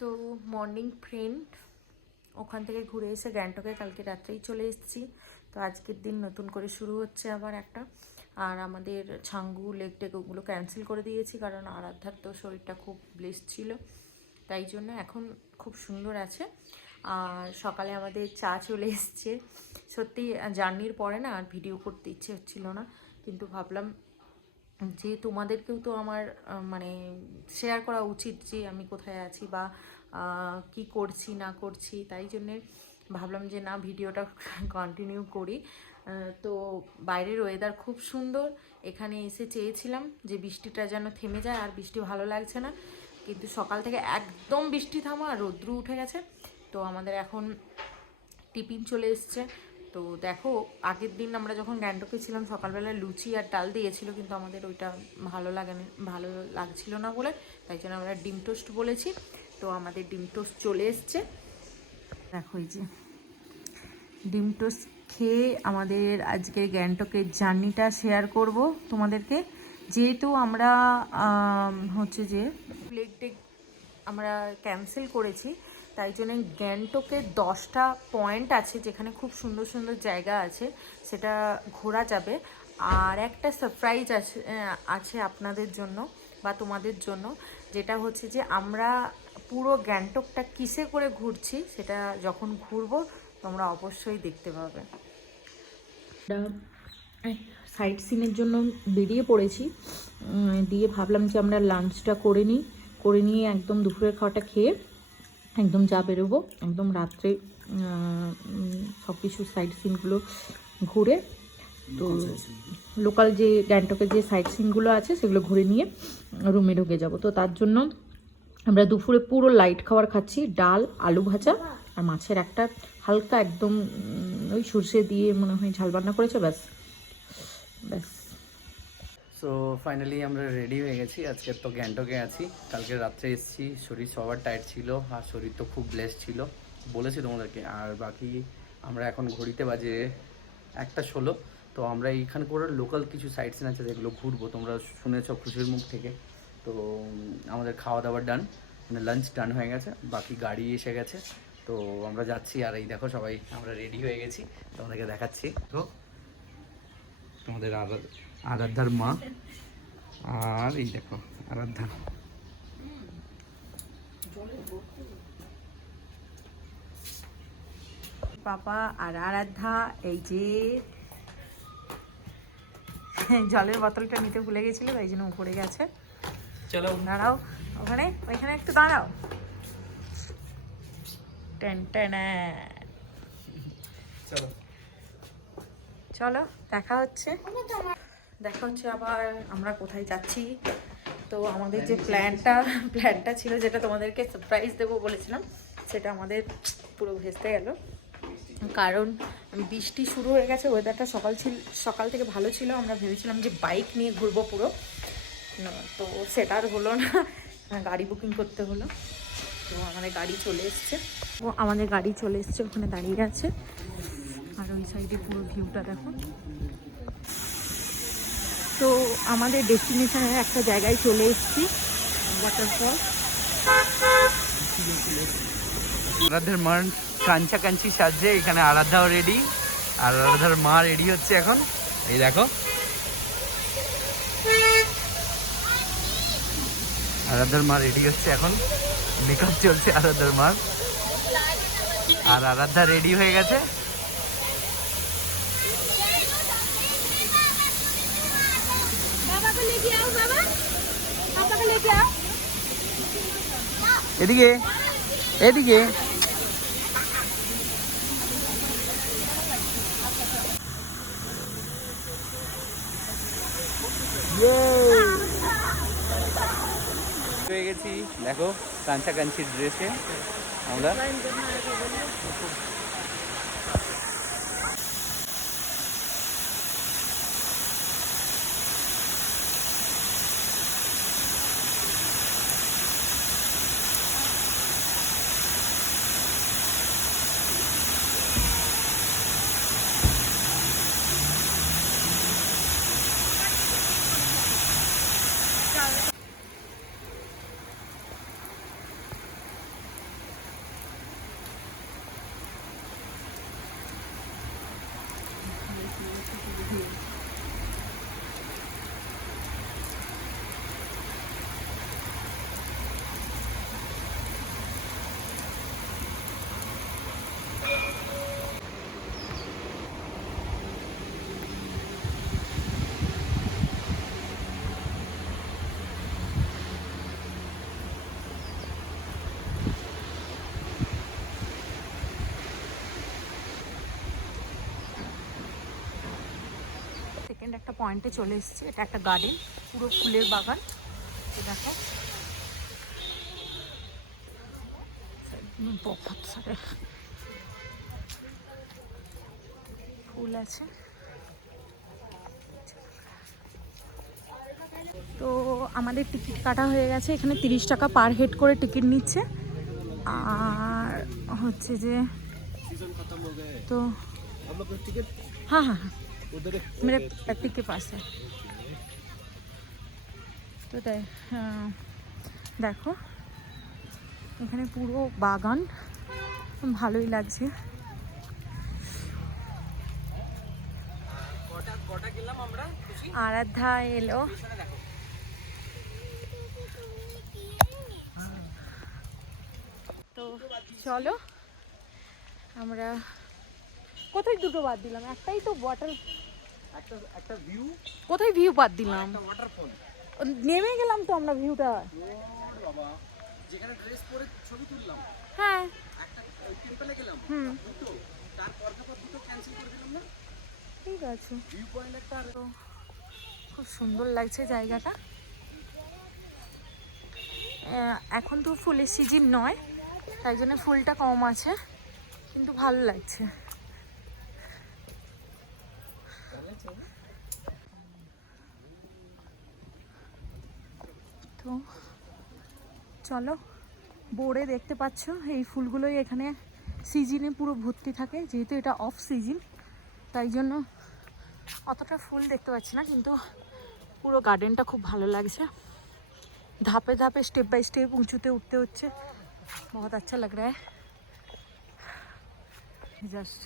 তো morning friend, ওখান থেকে ঘুরে এসে গ্যাংটকে কালকে রাত্রেই চলে এসেছি। তো আজকের দিন নতুন করে শুরু হচ্ছে আবার একটা। আর আমাদের ছাঙ্গু লেক টেক ওগুলো ক্যান্সেল করে দিয়েছি, কারণ আরাধ্যার তো শরীরটা খুব ব্লেস ছিল, তাই জন্য এখন খুব সুন্দর আছে। আর সকালে আমাদের চা চলে এসছে। সত্যি জার্নির পরে না আর ভিডিও করতে ইচ্ছে হচ্ছিল না, কিন্তু ভাবলাম যে তোমাদেরকেও তো আমার মানে শেয়ার করা উচিত যে আমি কোথায় আছি বা কি করছি না করছি, তাই জন্যে ভাবলাম যে না, ভিডিওটা কন্টিনিউ করি। তো বাইরের ওয়েদার খুব সুন্দর। এখানে এসে চেয়েছিলাম যে বৃষ্টিটা যেন থেমে যায়, আর বৃষ্টি ভালো লাগছে না, কিন্তু সকাল থেকে একদম বৃষ্টি থামা আর রৌদ্র উঠে গেছে। তো আমাদের এখন টিফিন চলে এসছে। তো দেখো, আগের দিন আমরা যখন গ্যাংটকে ছিলাম সকালবেলায় লুচি আর ডাল দিয়েছিল, কিন্তু আমাদের ওইটা ভালো লাগছিল না বলে, তাই জন্য আমরা ডিম টোস্ট বলেছি। তো আমাদের ডিম টোস্ট চলে এসছে। দেখো এই যে ডিম টোস্ট খেয়ে আমাদের আজকের গ্যাংটকের জার্নিটা শেয়ার করব তোমাদেরকে। যেহেতু আমরা হচ্ছে যে লেক টেক আমরা ক্যান্সেল করেছি, তাই জন্য গ্যাংটকে 10টা পয়েন্ট আছে যেখানে খুব সুন্দর সুন্দর জায়গা আছে, সেটা ঘোরা যাবে। আর একটা সারপ্রাইজ আছে আপনাদের জন্য বা তোমাদের জন্য, যেটা হচ্ছে যে আমরা পুরো গ্যাংটকটা কিসে করে ঘুরছি, সেটা যখন ঘুরবো তোমরা অবশ্যই দেখতে পাবে। সাইট সিনের জন্য বেরিয়ে পড়েছি, দিয়ে ভাবলাম যে আমরা লাঞ্চটা করে নিয়ে একদম দুপুরের খাওয়াটা খেয়ে একদম যা বেরোবো, একদম রাত্রে সব কিছু সাইট সিনগুলো ঘুরে, তো লোকাল যে গ্যাংটকের যে সাইট সিনগুলো আছে সেগুলো ঘুরে নিয়ে রুমে ঢুকে যাব। তো তার জন্য আমরা দুপুরে পুরো লাইট খাবার খাচ্ছি, ডাল, আলু ভাজা আর মাছের একটা হালকা একদম ওই সর্ষে দিয়ে মনে হয় ঝাল রান্না করেছে, ব্যাস ব্যাস। সো ফাইনালি আমরা রেডি হয়ে গেছি। আজকে তো গ্যাংটকে আছি, কালকে রাত্রে এসেছি। শরীর সবার টায়ার্ড ছিল, আর শরীর তো খুব ব্লেস ছিল, বলেছি তোমাদেরকে। আর বাকি আমরা এখন ঘড়িতে বাজে 1:16। তো আমরা এইখানে করে লোকাল কিছু সাইট সিন আছে যেগুলো ঘুরবো, তোমরা শুনেছ খুশির মুখ থেকে। তো আমাদের খাওয়া দাওয়া ডান, মানে লাঞ্চ ডান হয়ে গেছে, বাকি গাড়ি এসে গেছে। তো আমরা যাচ্ছি। আর এই দেখো সবাই আমরা রেডি হয়ে গেছি, তোমাদেরকে দেখাচ্ছি। তো তোমাদের আরাধ্যার মা, আর এই দেখো আরাধ্যা। পাপা আর আরাধ্যা এই যে জলের বোতলটা নিতে ভুলে গেছিল, তাই জন্য উপরে গেছে। চলো দাঁড়াও, ওইখানে একটু দাঁড়াও। চলো চলো, দেখা হচ্ছে আবার আমরা কোথায় যাচ্ছি। তো আমাদের যে প্ল্যানটা ছিল, যেটা তোমাদেরকে সারপ্রাইজ দেবো বলেছিলাম, সেটা আমাদের পুরো ভেস্তে গেল, কারণ বৃষ্টি শুরু হয়ে গেছে। ওয়েদারটা সকাল থেকে ভালো ছিল, আমরা ভেবেছিলাম যে বাইক নিয়ে ঘুরবো পুরো, তো সেটা আর হলো না, গাড়ি বুকিং করতে হলো। তো আমাদের গাড়ি চলে এসছে, ওখানে দাঁড়িয়ে আছে। আর ওই সাইডে পুরো ভিউটা দেখো। তো আমাদের ডেস্টিনেশনের একটা জায়গায় চলে এসেছি, ওয়াটারফল। আরাধ্যার মার কাঞ্চি সাজছে, এখানে আরাধ্যাও রেডি, আর আরাধ্যার মা রেডি হচ্ছে এখন। এই দেখো আরাধ্যার মা রেডি হচ্ছে এখন, মেকআপ চলছে আরাধ্যার মার। আর আরাধ্যা রেডি হয়ে গেছে। এদিকে এদিকে হয়ে গেছি। দেখো কাঞ্চির ড্রেসে আমরা। একটা পয়েন্টে চলে এসেছি। এটা একটা গার্ডেন, পুরো ফুলের বাগান। দেখো বহুত সারে ফুল আছে। তো আমাদের টিকিট কাটা হয়ে গেছে। এখানে 30 টাকা পার হেড করে টিকিট নিচ্ছে। আর হচ্ছে যে তো হ্যাঁ হ্যাঁ হ্যাঁ मेरे पति के पास है। তো দেখো এখানে পুরো বাগান, ভালোই লাগছে। আরাধ্যা এলো। তো চলো আমরা কোথায় দুটো বাদ দিলাম, একটাই তো ওয়াটার, একটা ভিউ, কোথায় ভিউ বাদ দিলাম, ওয়াটারফল নেমে গেলাম তো আমরা ভিউটা। বাবা যেখানে ড্রেস পরে ছবি তুললাম, হ্যাঁ একটা টেম্পলে গেলাম, দুটো, তারপর দুটো ক্যান্সেল করে দিলাম না। ঠিক আছে, ভিউ পয়েন্ট একটা। আর খুব সুন্দর লাগছে জায়গাটা। এখন তো ফুলের সিজন নয়, তাই জন্য ফুলটা কম আছে, কিন্তু ভালো লাগছে। তো চলো, বোর্ডে দেখতে পাচ্ছ এই ফুলগুলোই এখানে সিজনে পুরো ভর্তি থাকে। যেহেতু এটা অফ সিজন, তাই জন্য অতটা ফুল দেখতে পাচ্ছি না, কিন্তু পুরো গার্ডেনটা খুব ভালো লাগছে। ধাপে ধাপে स्टेप बाय स्टेप ऊंचूते उठते হচ্ছে, बहुत अच्छा लग रहा है। जस्ट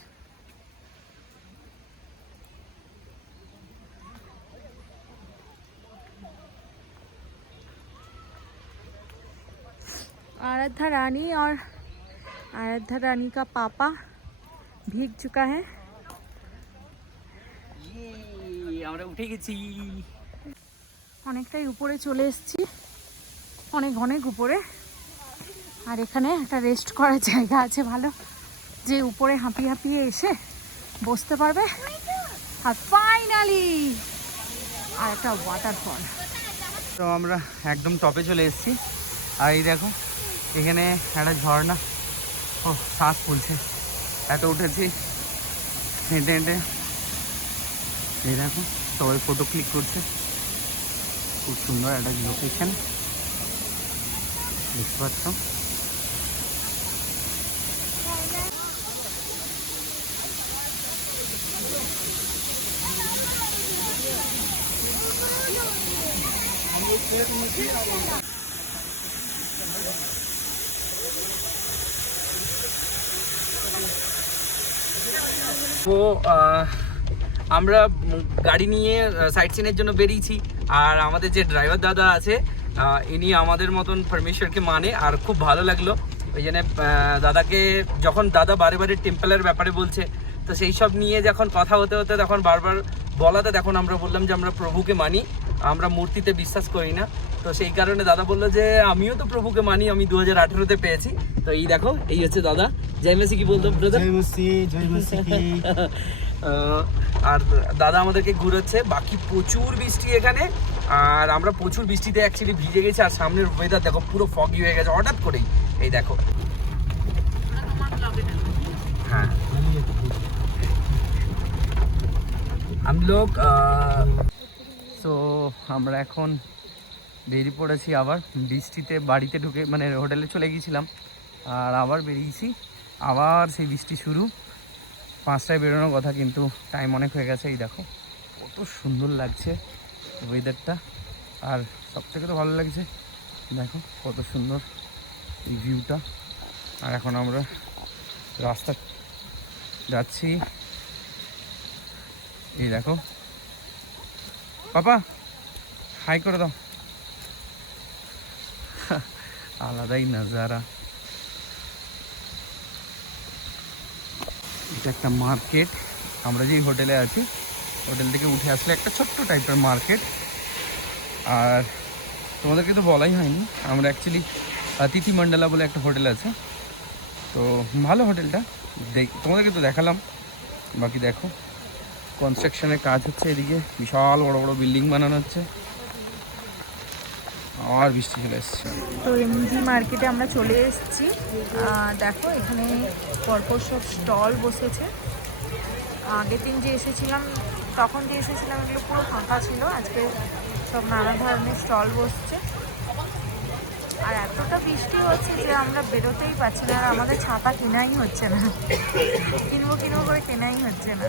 आराध्या रानी और आराध्या रानी का पापा भीग चुका है। আমরা উঠে গেছি, অনেকটাই উপরে চলে এসেছি, অনেক অনেক উপরে। আর এখানে একটা রেস্ট করার জায়গা আছে ভালো, যে উপরে হাঁপিয়ে হাঁপিয়ে এসে বসতে পারবে। আর ফাইনালি আর একটা ওয়াটারফল। তো আমরা একদম টপে চলে এসেছি। আর এই দেখো এখানে একটা ঝর্ণা, ও শ্বাস ফুলছে, এত উঠেছি হেঁটে হেঁটে। এই দেখো সবাই ফটো ক্লিক করছে, খুব সুন্দর একটা লোকেশন দেখতে পাচ্ছ। তো আমরা গাড়ি নিয়ে সাইট সিনের জন্য বেরিয়েছি। আর আমাদের যে ড্রাইভার দাদা আছে, ইনি আমাদের মতন পারমেশ্বরকে মানে, আর খুব ভালো লাগলো। ওই জন্য দাদাকে যখন দাদা বারে বারে টেম্পলের ব্যাপারে বলছে, তো সেই সব নিয়ে যখন কথা হতে হতে তখন বারবার বলাতে তখন আমরা বললাম যে আমরা প্রভুকে মানি, আমরা মূর্তিতে বিশ্বাস করি না। তো সেই কারণে দাদা বললো যে আমিও তো প্রভুকে মানি, আমি 2018-তে পেয়েছি। তো এই দেখো, এই হচ্ছে দাদা। জয় মাসি কি বলতো ব্রাদার? জয় মাসি, জয় মাসি। আর দাদা আমাদেরকে ঘুরাচ্ছে। বাকি প্রচুর বৃষ্টি এখানে, আর আমরা প্রচুর বৃষ্টিতে অ্যাকচুয়ালি ভিজে গেছি। আর সামনের ওয়েদার দেখো পুরো ফগি হয়ে গেছে হঠাৎ করেই, এই দেখো। হ্যাঁ তো আমরা এখন বেরিয়ে পড়েছি আবার বৃষ্টিতে। বাড়িতে ঢুকে মানে হোটেলে চলে গিয়েছিলাম, আর আবার বেরিয়েছি, আবার সেই বৃষ্টি শুরু। 5টায় বেরোনোর কথা, কিন্তু টাইম অনেক হয়ে গেছে। এই দেখো কত সুন্দর লাগছে ওয়েদারটা, আর সবথেকে তো ভালো লাগছে দেখো কত সুন্দর এই ভিউটা। আর এখন আমরা রাস্তা যাচ্ছি, এই দেখো। পাপা হাই করে দাও। আলাদাই নাজারা। এটা একটা মার্কেট, আমরা যেই হোটেলে আছি হোটেল থেকে উঠে আসলে একটা ছোট্ট টাইপের মার্কেট। আর তোমাদেরকে তো বলাই হয়নি, আমরা অ্যাকচুয়ালি অতিথি মন্ডলা বলে একটা হোটেল আছে, তো ভালো হোটেলটা, তোমাদেরকে তো দেখালাম। বাকি দেখো কনস্ট্রাকশনের কাজ হচ্ছে এদিকে, বিশাল বড় বড় বিল্ডিং বানানো হচ্ছে। আর বৃষ্টি চলে এসছে। তো এমজি মার্কেটে আমরা চলে এসেছি। দেখো এখানে পরপর সব স্টল বসেছে। আগের দিন যে এসেছিলাম এগুলো পুরো ফাঁকা ছিল, আজকে সব নানা ধরনের স্টল বসছে। আর এতটা বৃষ্টি হচ্ছে যে আমরা বেরোতেই পারছি না, আর আমাদের ছাতা কেনাই হচ্ছে না, কিনবো করে কেনাই হচ্ছে না।